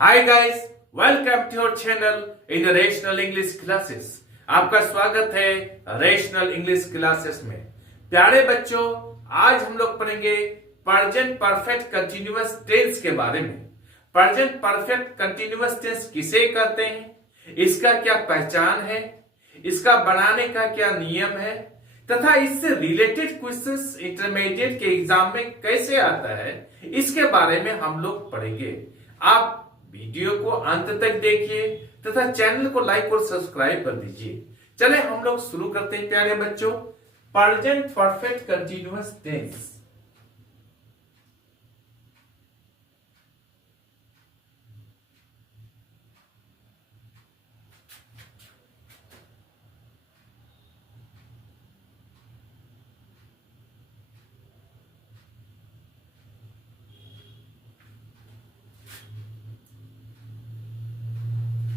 Hi guys, welcome to your channel in rational English classes. आपका स्वागत है rational English classes में। प्यारे बच्चों, आज हम लोग पढ़ेंगे प्रेजेंट परफेक्ट कंटीन्यूअस टेंस के बारे में। प्रेजेंट परफेक्ट कंटीन्यूअस टेंस किसे कहते हैं, इसका क्या पहचान है, इसका बनाने का क्या नियम है तथा इससे रिलेटेड क्वेश्चंस इंटरमीडिएट के एग्जाम में कैसे आता है, इसके बारे में हम लोग पढ़ेंगे। आप वीडियो को अंत तक देखिए तथा चैनल को लाइक और सब्सक्राइब कर दीजिए। चले हम लोग शुरू करते हैं प्यारे बच्चों। Present perfect continuous tense.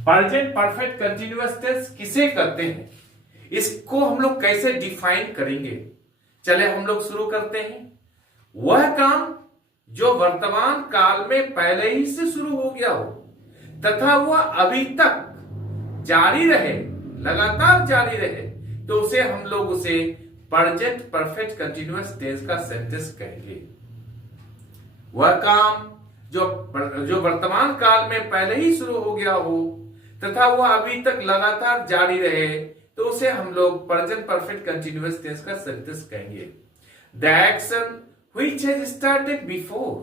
Present perfect continuous tense किसे कहते हैं, इसको हम लोग कैसे डिफाइन करेंगे। चले हम लोग शुरू करते हैं। वह काम जो वर्तमान काल में पहले ही से शुरू हो गया हो तथा वह अभी तक जारी रहे, लगातार जारी रहे, तो उसे हम लोग उसे प्रेजेंट परफेक्ट कंटीन्यूअस टेंस का सेंटेंस कहेंगे। वह काम जो वर्तमान काल में पहले ही शुरू हो गया हो तथा वह अभी तक लगातार जारी रहे, तो उसे हम लोग प्रेजेंट परफेक्ट कंटीन्यूअस टेंस का सेंटेंस कहेंगे। The action which has started before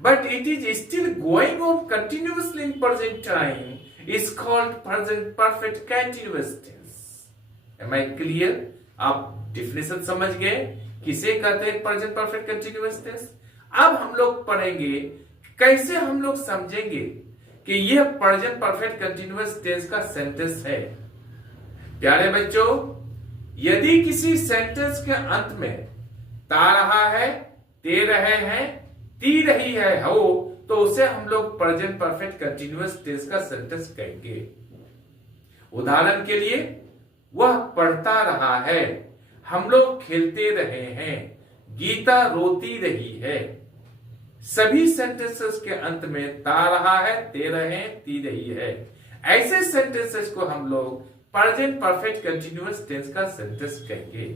but it is still going on continuously in present time is called present perfect continuous tense. Am I clear? आप डिफिनेशन समझ गए किसे कहते हैं present perfect continuous tense. अब हम लोग पढ़ेंगे कैसे हम लोग समझेंगे कि यह प्रेजेंट परफेक्ट कंटीन्यूअस टेंस का सेंटेंस है। प्यारे बच्चों, यदि किसी सेंटेंस के अंत में ता रहा है, ते रहे हैं, ती रही है हो, तो उसे हम लोग प्रेजेंट परफेक्ट कंटीन्यूअस टेंस का सेंटेंस कहेंगे। उदाहरण के लिए, वह पढ़ता रहा है, हम लोग खेलते रहे हैं, गीता रोती रही है। सभी सेंटेंसेस के अंत में ता रहा है, ते रहे हैं, ती रही है। ऐसे सेंटेंसेस को हम लोग प्रेजेंट परफेक्ट कंटीन्यूअस टेंस का सेंटेंस कहेंगे।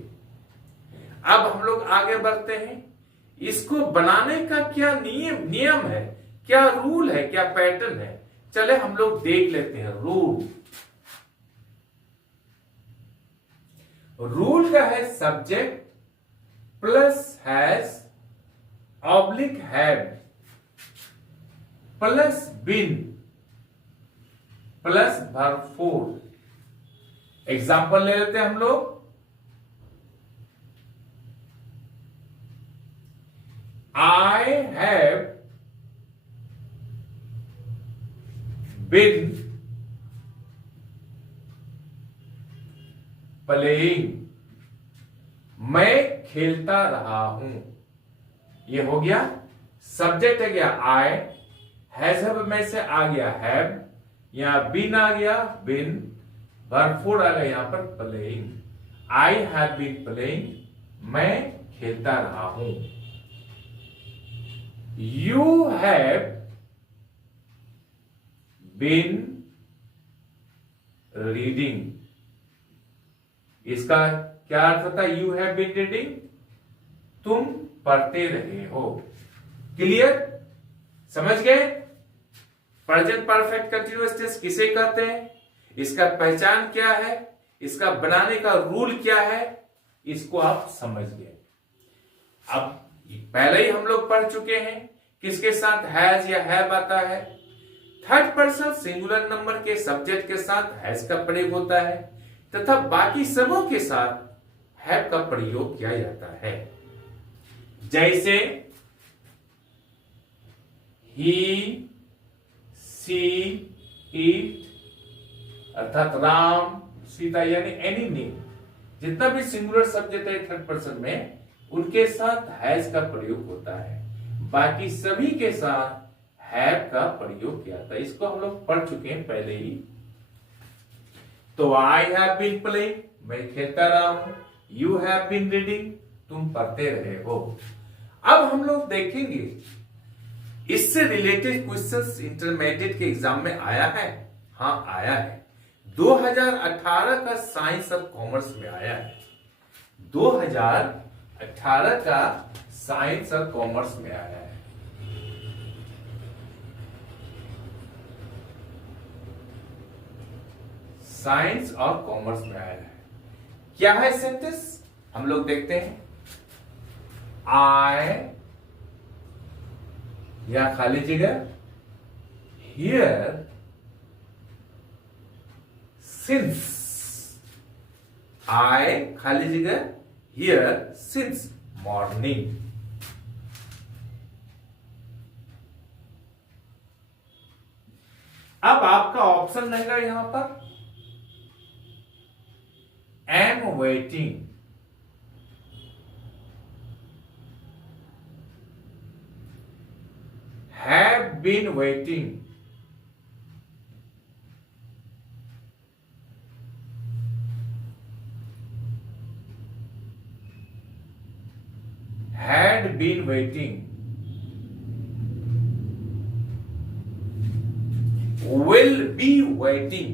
अब हम लोग आगे बढ़ते हैं। इसको बनाने का क्या नियम है, क्या रूल है, क्या पैटर्न है, चले हम लोग देख लेते हैं। रूल का है subject plus has oblique have plus been plus verb four. Example ले लेते हैं हम लोग। I have been playing. मैं खेलता रहा हूं। ये हो गया सब्जेक्ट, है गया I, हैव में से आ गया हैव, यहां बीन आ गया बिन, वर्ब फोर आ गया यहां पर playing. I have been playing, मैं खेलता रहा हूं। You have been reading। इसका क्या अर्थ होता है? You have been reading, तुम पढ़ते रहे हो। क्लियर? समझ गए? प्रेजेंट परफेक्ट कंटीन्यूअस टेंस किसे कहते हैं, इसका पहचान क्या है, इसका बनाने का रूल क्या है, इसको आप समझ गए। अब पहले ही हम लोग पढ़ चुके हैं किसके साथ हैज या हैव आता है। थर्ड पर्सन सिंगुलर नंबर के सब्जेक्ट के साथ हैज का प्रयोग होता है तथा बाकी सबों के साथ हैव का प्रयोग किया जाता है। जैसे ही, सी, इट, अर्थात राम, सीता, यानी एनी नेम, जितना भी सिंगुलर सब्जेक्ट है थर्ड पर्सन में, उनके साथ हैज का प्रयोग होता है। बाकी सभी के साथ हैव का प्रयोग किया था। इसको हम लोग पढ़ चुके हैं पहले ही। तो आई हैव बीन प्लेइंग, मैं खेलता रहा हूं। यू हैव बीन रीडिंग, तुम पढ़ते रहे हो। अब हम लोग देखेंगे इससे रिलेटेड क्वेश्चंस इंटरमीडिएट के एग्जाम में आया है? हाँ आया है। 2018 का साइंस और कॉमर्स में आया है। 2018 का साइंस और कॉमर्स में आया है। साइंस और कॉमर्स में आया है। क्या है सेंटेंस? हम लोग देखते हैं। आई या खाली जगह हियर सिंस। आई खाली जगह हियर सिंस मॉर्निंग। अब आपका ऑप्शन रहेगा यहां पर am waiting. Have been waiting. Had been waiting. Will be waiting.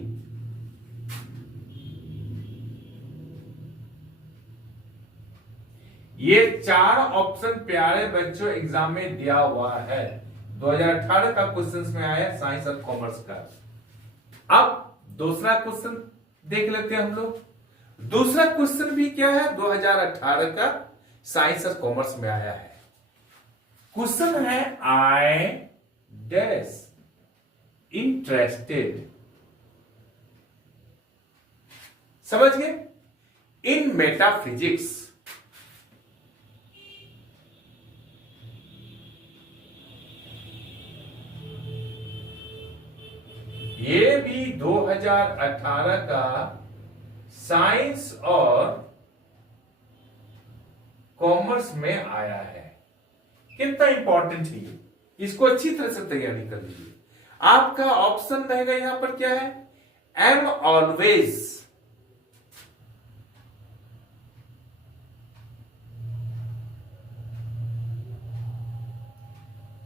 ये 4 ऑप्शन प्यारे बच्चों एग्जाम में दिया हुआ है। 2018 का क्वेश्चन में आया साइंस और कॉमर्स का। अब दूसरा क्वेश्चन देख लेते हैं हम लोग। दूसरा क्वेश्चन भी क्या है? 2018 का साइंस और कॉमर्स में आया है। क्वेश्चन है आई डैश इंटरेस्टेड, समझ गए, इन मेटाफिजिक्स। ये भी 2018 का साइंस और कॉमर्स में आया है। कितना इंपॉर्टेंट है ये, इसको अच्छी तरह से तैयारी कर लीजिए। आपका ऑप्शन रहेगा यहां पर क्या है? Am always.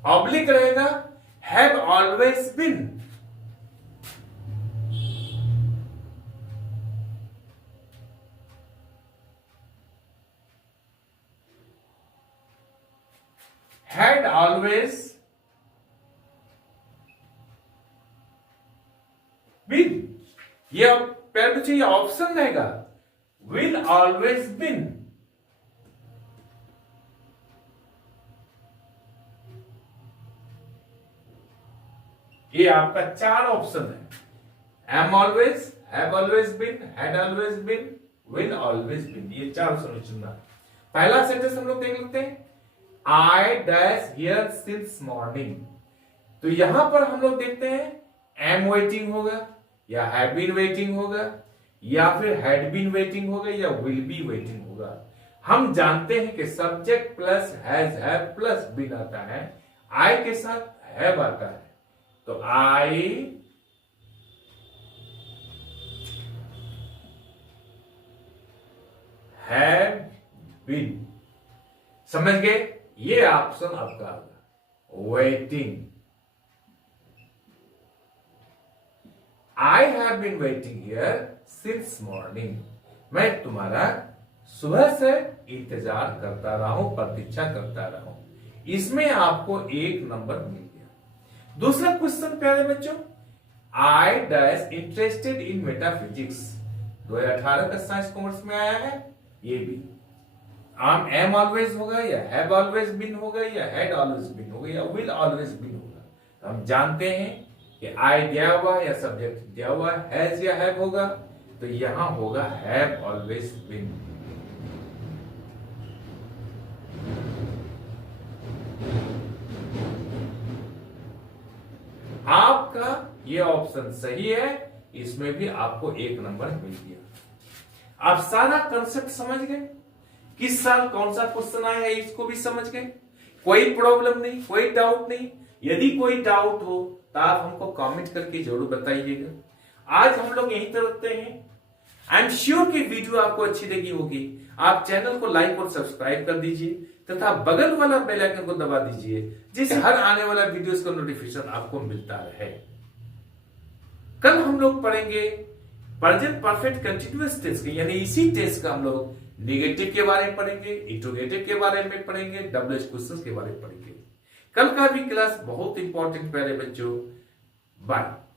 ऑब्लिक रहेगा have always been. had always been। ये पहले बच्चे ये ऑप्शन रहेगा will always been। ये आपका 4 ऑप्शन है। am always, have always been, had always been, will always been। ये 4 ऑप्शन चुनना। पहला सेंटेंस हम लोग देख लेते हैं। I dash here since morning। तो यहां पर हम लोग देखते हैं am waiting होगा या have been waiting होगा या फिर had been waiting होगा या will be waiting होगा। हम जानते हैं कि subject plus has have plus been आता है, I के साथ have आता है। तो I have been, समझ गए? ये ऑप्शन आपका होगा waiting. I have been waiting here since morning. मैं तुम्हारा सुबह से इंतजार करता रहा हूं, प्रतीक्षा करता रहा हूं। इसमें आपको 1 नंबर मिल गया। दूसरा क्वेश्चन प्यारे बच्चों, I dash interested in metaphysics. 2018 का साइंस कॉमर्स में आया है। ये भी एम ऑलवेज होगा या हैव ऑलवेज बीन होगा या हैड ऑलवेज बीन होगा या विल ऑलवेज बीन होगा। हम जानते हैं कि आई दिया हुआ या सब्जेक्ट दिया हुआ हैज या हैव होगा, तो यहां होगा हैव ऑलवेज बीन। आपका ये ऑप्शन सही है, इसमें भी आपको 1 नंबर मिल गया। आप सारा कंसेप्ट समझ गए, किस साल कौन सा क्वेश्चन आया है इसको भी समझ गए। कोई प्रॉब्लम नहीं, कोई डाउट नहीं। यदि कोई डाउट हो तो आप हमको कमेंट करके जरूर बताइएगा। आज हम लोग यहीं तक रखते हैं। आई एम श्योर कि वीडियो आपको अच्छी लगी होगी। आप चैनल को लाइक और सब्सक्राइब कर दीजिए तथा बगल वाला बेल आइकन को दबा दीजिए, जिससे हर आने वाला वीडियोस का नोटिफिकेशन आपको मिलता रहे। कल हम लोग पढ़ेंगे प्रेजेंट परफेक्ट कंटीन्यूअस टेंस के, यानी इसी टेंस का हम लोग नेगेटिव के बारे में पढ़ेंगे, इंट्रोगेटिव के बारे में पढ़ेंगे, डब्ल्यूएच क्वेश्चंस के बारे में पढ़ेंगे। कल का भी क्लास बहुत इंपॉर्टेंट प्यारे बच्चों। बाय।